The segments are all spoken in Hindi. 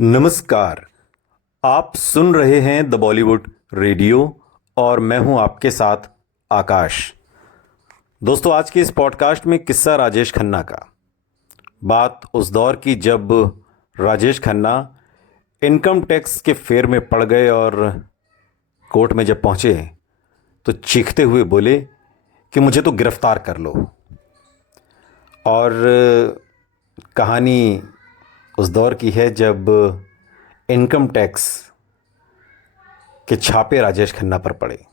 नमस्कार। आप सुन रहे हैं द बॉलीवुड रेडियो और मैं हूं आपके साथ आकाश। दोस्तों, आज के इस पॉडकास्ट में किस्सा राजेश खन्ना का। बात उस दौर की जब राजेश खन्ना इनकम टैक्स के फेर में पड़ गए और कोर्ट में जब पहुंचे तो चीखते हुए बोले कि मुझे तो गिरफ्तार कर लो। और कहानी उस दौर की है जब इनकम टैक्स के छापे राजेश खन्ना पर पड़े।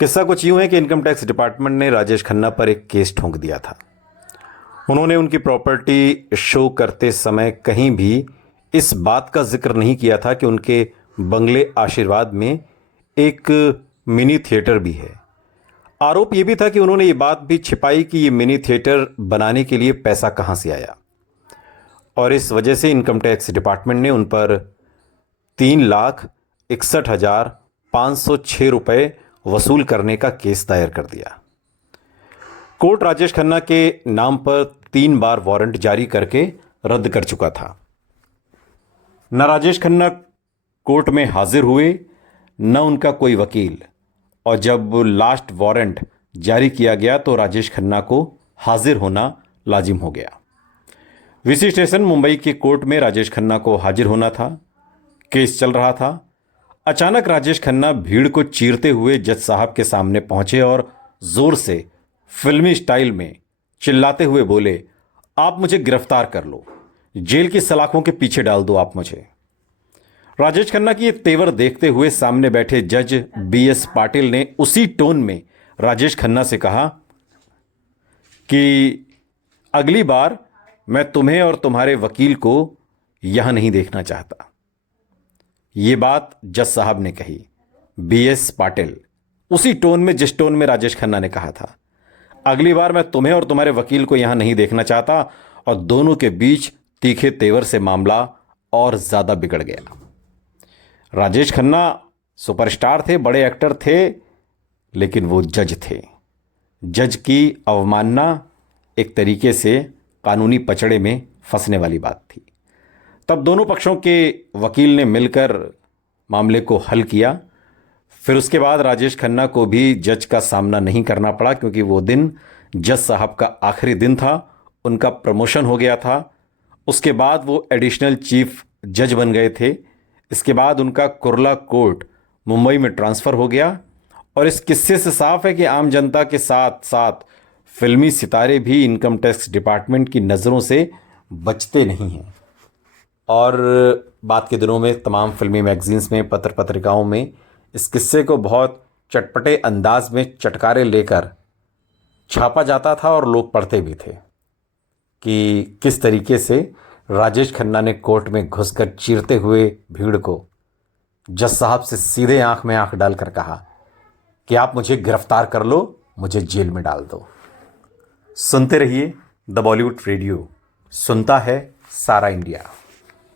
किस्सा कुछ यूं है कि इनकम टैक्स डिपार्टमेंट ने राजेश खन्ना पर एक केस ठोंक दिया था। उन्होंने उनकी प्रॉपर्टी शो करते समय कहीं भी इस बात का जिक्र नहीं किया था कि उनके बंगले आशीर्वाद में एक मिनी थिएटर भी है। आरोप यह भी था कि उन्होंने ये बात भी छिपाई कि ये मिनी थिएटर बनाने के लिए पैसा कहां से आया, और इस वजह से इनकम टैक्स डिपार्टमेंट ने उन पर 3,61,506 रुपये वसूल करने का केस दायर कर दिया। कोर्ट राजेश खन्ना के नाम पर 3 बार वारंट जारी करके रद्द कर चुका था। न राजेश खन्ना कोर्ट में हाजिर हुए, न उनका कोई वकील, और जब लास्ट वारंट जारी किया गया तो राजेश खन्ना को हाजिर होना लाजिम हो गया। वीसी स्टेशन मुंबई के कोर्ट में राजेश खन्ना को हाजिर होना था। केस चल रहा था। अचानक राजेश खन्ना भीड़ को चीरते हुए जज साहब के सामने पहुंचे और जोर से फिल्मी स्टाइल में चिल्लाते हुए बोले, आप मुझे गिरफ्तार कर लो, जेल की सलाखों के पीछे डाल दो आप मुझे। राजेश खन्ना की ये तेवर देखते हुए सामने बैठे जज बीएस पाटिल ने उसी टोन में राजेश खन्ना से कहा कि अगली बार मैं तुम्हें और तुम्हारे वकील को यहां नहीं देखना चाहता। यह बात जज साहब ने कही, बीएस पाटिल, उसी टोन में जिस टोन में राजेश खन्ना ने कहा था। अगली बार मैं तुम्हें और तुम्हारे वकील को यहां नहीं देखना चाहता। और दोनों के बीच तीखे तेवर से मामला और ज्यादा बिगड़ गया। राजेश खन्ना सुपरस्टार थे, बड़े एक्टर थे, लेकिन वो जज थे। जज की अवमानना एक तरीके से कानूनी पचड़े में फंसने वाली बात थी। तब दोनों पक्षों के वकील ने मिलकर मामले को हल किया। फिर उसके बाद राजेश खन्ना को भी जज का सामना नहीं करना पड़ा, क्योंकि वो दिन जज साहब का आखिरी दिन था। उनका प्रमोशन हो गया था। उसके बाद वो एडिशनल चीफ जज बन गए थे। इसके बाद उनका कुर्ला कोर्ट मुंबई में ट्रांसफ़र हो गया। और इस किस्से से साफ है कि आम जनता के साथ साथ फिल्मी सितारे भी इनकम टैक्स डिपार्टमेंट की नज़रों से बचते नहीं हैं। और बाद के दिनों में तमाम फिल्मी मैगजीन्स में, पत्र पत्रिकाओं में इस किस्से को बहुत चटपटे अंदाज में चटकारे लेकर छापा जाता था और लोग पढ़ते भी थे कि किस तरीके से राजेश खन्ना ने कोर्ट में घुसकर चीरते हुए भीड़ को जज साहब से सीधे आंख में आंख डालकर कहा कि आप मुझे गिरफ्तार कर लो, मुझे जेल में डाल दो। सुनते रहिए द बॉलीवुड रेडियो, सुनता है सारा इंडिया।